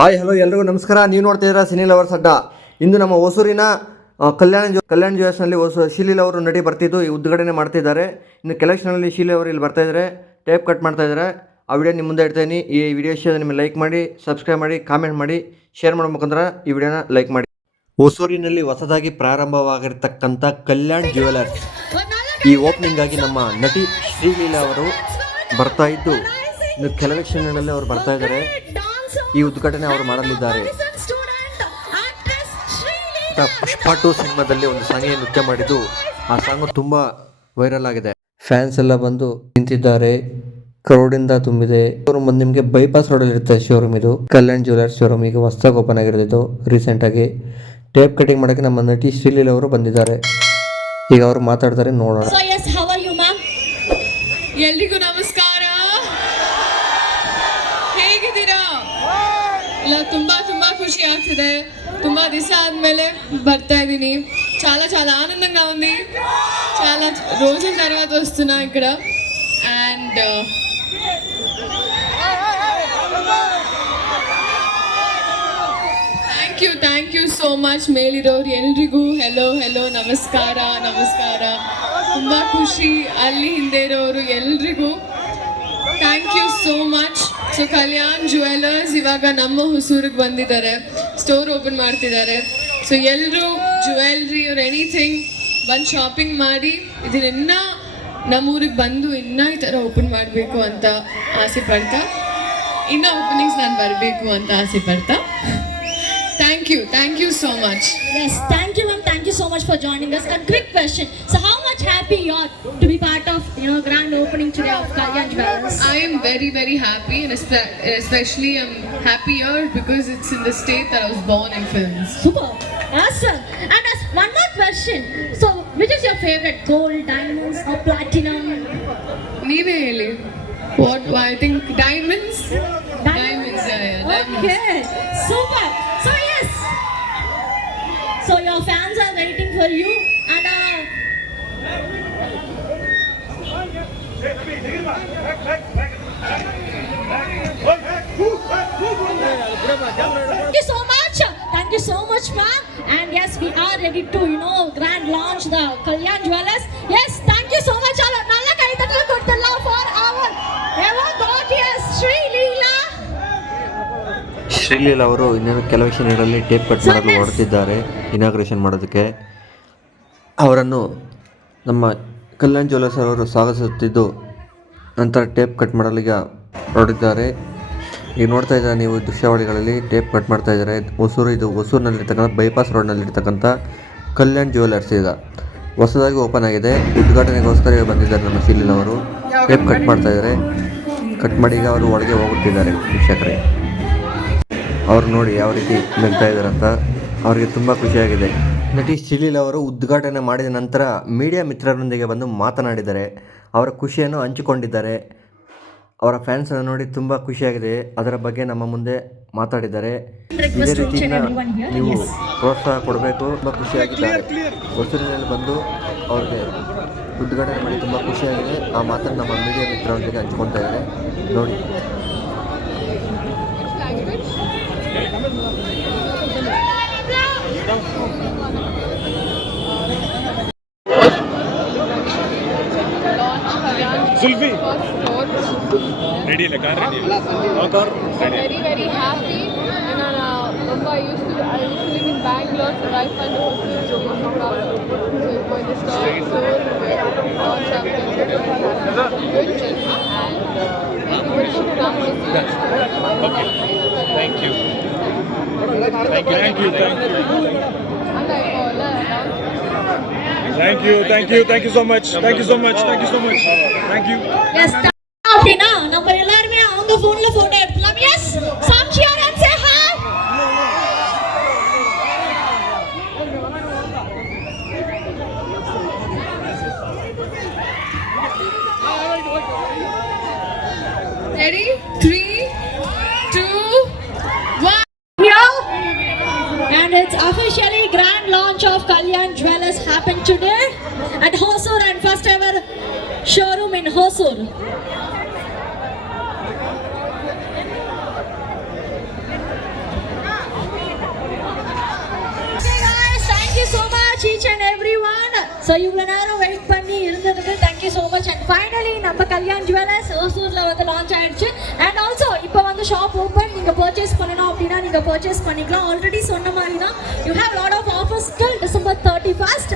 Hi hello ಎಲ್ರಿಗೂ ನಮಸ್ಕಾರ. ನೀವು ನೋಡ್ತಾ ಇದ್ದೀರಾ ಸಿನಿ ಲವರ್ಸ್ ಅಡ್ಡ. ಇಂದು ನಮ್ಮ ಹೊಸೂರಿನ ಕಲ್ಯಾಣ್ ಜ್ಯುವೆಲ್ಸ್ನಲ್ಲಿ ಶೀಲಿಲ್ ಅವರು ನಟಿ ಬರ್ತಿದ್ದು ಈ ಉದ್ಘಾಟನೆ ಮಾಡ್ತಿದ್ದಾರೆ. ಇನ್ನು ಕೆಲಕ್ಷನಲ್ಲಿ ಶೀಲಿ ಅವರು ಇಲ್ಲಿ ಬರ್ತಾ ಇದ್ದಾರೆ, ಟೇಪ್ ಕಟ್ ಮಾಡ್ತಾ ಇದ್ದಾರೆ. ಆ ವಿಡಿಯೋ ನಿಮ್ಮ ಮುಂದೆ ಇಡ್ತೀನಿ. ಈ ವಿಡಿಯೋ ಇಷ್ಟ ನಿಮಗೆ ಲೈಕ್ ಮಾಡಿ, ಸಬ್ಸ್ಕ್ರೈಬ್ ಮಾಡಿ, ಕಾಮೆಂಟ್ ಮಾಡಿ, ಶೇರ್ ಮಾಡೋ ಮುಖಾಂತರ ಈ ವಿಡಿಯೋನ ಲೈಕ್ ಮಾಡಿ. ಹೊಸೂರಿನಲ್ಲಿ ಹೊಸದಾಗಿ ಪ್ರಾರಂಭವಾಗಿರ್ತಕ್ಕಂಥ ಕಲ್ಯಾಣ್ ಜ್ಯುವೆಲರ್ಸ್ ಈ ಓಪನಿಂಗ್ ಆಗಿ ನಮ್ಮ ನಟಿ ಶ್ರೀಲೀಲಾ ಅವರು ಬರ್ತಾ ಇದ್ದು, ಇನ್ನು ಕೆಲವೇ ಕ್ಷಣಗಳಲ್ಲಿ ಅವರು ಬರ್ತಾ ಇದ್ದಾರೆ. ಈ ಉದ್ಘಾಟನೆ ಅವರು ಮಾಡಲಿದ್ದಾರೆ. ಪುಷ್ಪ 2 ಸಿನಿಮಾದಲ್ಲಿ ಒಂದು ಸಾಂಗಿಗೆ ನೃತ್ಯ ಮಾಡಿದ್ದು, ಆ ಸಾಂಗು ತುಂಬ ವೈರಲ್ ಆಗಿದೆ. ಫ್ಯಾನ್ಸ್ ಎಲ್ಲ ಬಂದು ನಿಂತಿದ್ದಾರೆ, ಕ್ರೌಡಿಂದ ತುಂಬಿದೆ. ಶೋರೂಮ್ ಬಂದು ನಿಮಗೆ ಬೈಪಾಸ್ ರೋಡಲ್ಲಿ ಇರುತ್ತೆ ಶೋರೂಮ್. ಇದು ಕಲ್ಯಾಣ್ ಜ್ಯುವೆಲರ್ಸ್ ಶೋರೂಮ್ ಈಗ ಹೊಸದಾಗಿ ಓಪನ್ ಆಗಿರೋದು ರೀಸೆಂಟಾಗಿ. ಟೇಪ್ ಕಟಿಂಗ್ ಮಾಡೋಕ್ಕೆ ನಮ್ಮ ನಟಿ ಶ್ರೀಲೀಲಾ ಅವರು ಬಂದಿದ್ದಾರೆ. ಈಗ ಅವರು ಮಾತಾಡ್ತಾರೆ, ನೋಡೋಣ. ಎಲ್ರಿಗೂ ನಮಸ್ಕಾರ. ಹೇಗಿದ್ದೀರಾ? ಇಲ್ಲ, ತುಂಬಾ ಖುಷಿ ಆಗ್ತಿದೆ. ತುಂಬಾ ದಿವಸ ఆద్ಮೇಲೆ ಬರ್ತಾ ఇದ್ದೀನಿ. చాలా ఆనందంగా ఉంది. చాలా రోజుల తర్వాత వస్తున్నా ఇక్కడ. And thank you so much ಮೇಲಿರೋರು ಎಲ್ರಿಗೂ ಹೆಲೋ ನಮಸ್ಕಾರ. ತುಂಬ ಖುಷಿ. ಅಲ್ಲಿ ಹಿಂದೆ ಇರೋರು ಎಲ್ರಿಗೂ thank you so much. So Kalyan jewellers ಇವಾಗ ನಮ್ಮ ಹೊಸೂರಿಗೆ ಬಂದಿದ್ದಾರೆ, ಸ್ಟೋರ್ ಓಪನ್ ಮಾಡ್ತಿದ್ದಾರೆ. ಸೊ ಎಲ್ಲರೂ ಜ್ಯುವೆಲ್ರಿ ಆರ್ ಎನಿಥಿಂಗ್ ಬಂದು ಶಾಪಿಂಗ್ ಮಾಡಿ, ಇದನ್ನ ನಮ್ಮೂರಿಗೆ ಬಂದು ಇನ್ನೂ ಈ ಥರ ಓಪನ್ ಮಾಡಬೇಕು ಅಂತ ಆಸೆ ಪಡ್ತಾ, ಇನ್ನೂ ಓಪನಿಂಗ್ಸ್ ನಾನು ಬರಬೇಕು ಅಂತ ಆಸೆ ಪಡ್ತಾ. Thank you so much. Yes, thank you ma'am, thank you so much for joining us. A quick question, so how much happy you are to be part of grand opening today of Kalyan Jewellers? I am very happy, and especially I'm happier because it's in the state that I was born and filmed. Super, awesome. And as one more question, so which is your favorite, gold, diamonds or platinum? Neeve heli. What? I think diamonds. Diamonds. Okay, super. So yes, so your fans are waiting for you, and thank you so much ma'am. And yes, we are ready to grand launch the Kalyan Jewellers. Yes, thank you so much. Nalla kai tattlu kottalla for our ever gorgeous Srilila. Sreeleela ಅವರು ಇನ್ನೇನು ಕೆಲವೇ ಕ್ಷಣಗಳಲ್ಲಿ tape cut ಮಾಡಲು ಹೊರಟಿದ್ದಾರೆ inauguration ಮಾಡೋದಕ್ಕೆ. ಅವರನ್ನು ನಮ್ಮ Kalyan jewellers ಅವರು ಸ್ವಾಗತಿಸುತ್ತಿದ್ದು, ನಂತರ ಟೇಪ್ ಕಟ್ ಮಾಡಲು ಈಗ ಹೊರಟಿದ್ದಾರೆ. ಈಗ ನೋಡ್ತಾ ಇದ್ದಾರೆ ನೀವು ದೃಶ್ಯಾವಳಿಗಳಲ್ಲಿ ಟೇಪ್ ಕಟ್ ಮಾಡ್ತಾ ಇದ್ದಾರೆ. ಹೊಸೂರಿನಲ್ಲಿರ್ತಕ್ಕಂಥ ಬೈಪಾಸ್ ರೋಡ್ನಲ್ಲಿರ್ತಕ್ಕಂಥ ಕಲ್ಯಾಣ್ ಜ್ಯುವೆಲರ್ಸ್ ಈಗ ಹೊಸದಾಗಿ ಓಪನ್ ಆಗಿದೆ. ಉದ್ಘಾಟನೆಗೋಸ್ಕರ ಬಂದಿದ್ದಾರೆ ನಮ್ಮ ಶ್ರೀಲೀಲಾ ಅವರು. ಟೇಪ್ ಕಟ್ ಮಾಡ್ತಾ ಇದ್ದಾರೆ. ಕಟ್ ಮಾಡಿ ಈಗ ಅವರು ಒಳಗೆ ಹೋಗುತ್ತಿದ್ದಾರೆ. ವೀಕ್ಷಕರೇ, ಅವ್ರು ನೋಡಿ ಯಾವ ರೀತಿ ನಗ್ತಾ ಇದ್ದಾರಂತ, ಅವರಿಗೆ ತುಂಬ ಖುಷಿಯಾಗಿದೆ. ನಟಿ ಶ್ರೀಲೀಲಾ ಅವರು ಉದ್ಘಾಟನೆ ಮಾಡಿದ ನಂತರ ಮೀಡಿಯಾ ಮಿತ್ರರೊಂದಿಗೆ ಬಂದು ಮಾತನಾಡಿದ್ದಾರೆ. ಅವರ ಖುಷಿಯನ್ನು ಹಂಚಿಕೊಂಡಿದ್ದಾರೆ. ಅವರ ಫ್ಯಾನ್ಸನ್ನು ನೋಡಿ ತುಂಬ ಖುಷಿಯಾಗಿದೆ, ಅದರ ಬಗ್ಗೆ ನಮ್ಮ ಮುಂದೆ ಮಾತಾಡಿದ್ದಾರೆ. ಇದೇ ರೀತಿಯಿಂದ ನೀವು ಪ್ರೋತ್ಸಾಹ ಕೊಡಬೇಕು. ತುಂಬ ಖುಷಿಯಾಗಿದ್ದಾರೆ. ಹೊಸೂರಿನಲ್ಲಿ ಬಂದು ಅವ್ರಿಗೆ ಉದ್ಘಾಟನೆ ಮಾಡಿ ತುಂಬ ಖುಷಿಯಾಗಿದೆ. ಆ ಮಾತನ್ನು ನಮ್ಮ ಮೀಡಿಯಾ ಮಿತ್ರರೊಂದಿಗೆ ಹಂಚ್ಕೊತಾ ಇದ್ದಾರೆ ನೋಡಿ. Zulfi ready la car ready very happy. And I used to live in Bangalore, so I found the Hosur so for the store launch of good, and everybody should come to see. Okay, thank you. Thank you so much. Thank you. yes, அப்படினா நம்ம எல்லாரும் அவங்க போன்ல photo எடுக்கலாம். yes, some cheer and say hi. Ready? 3, 2, 1. Here, and it's officially grand launch of Kalyan Jewellers happened today at Hosur, and first ever showroom in Hosur. So இவ்வளோ நேரம் wait பண்ணி இருந்ததுக்கு thank you so much. And finally நம்ம Kalyan jewellers ஓசூரில் வந்து launch ஆயிடுச்சு. And also இப்போ வந்து ஷாப் ஓப்பன். நீங்கள் பர்ச்சேஸ் பண்ணணும் அப்படின்னா நீங்கள் பர்ச்சேஸ் பண்ணிக்கலாம். ஆல்ரெடி சொன்ன மாதிரி தான் you have lot of offers till December 31st.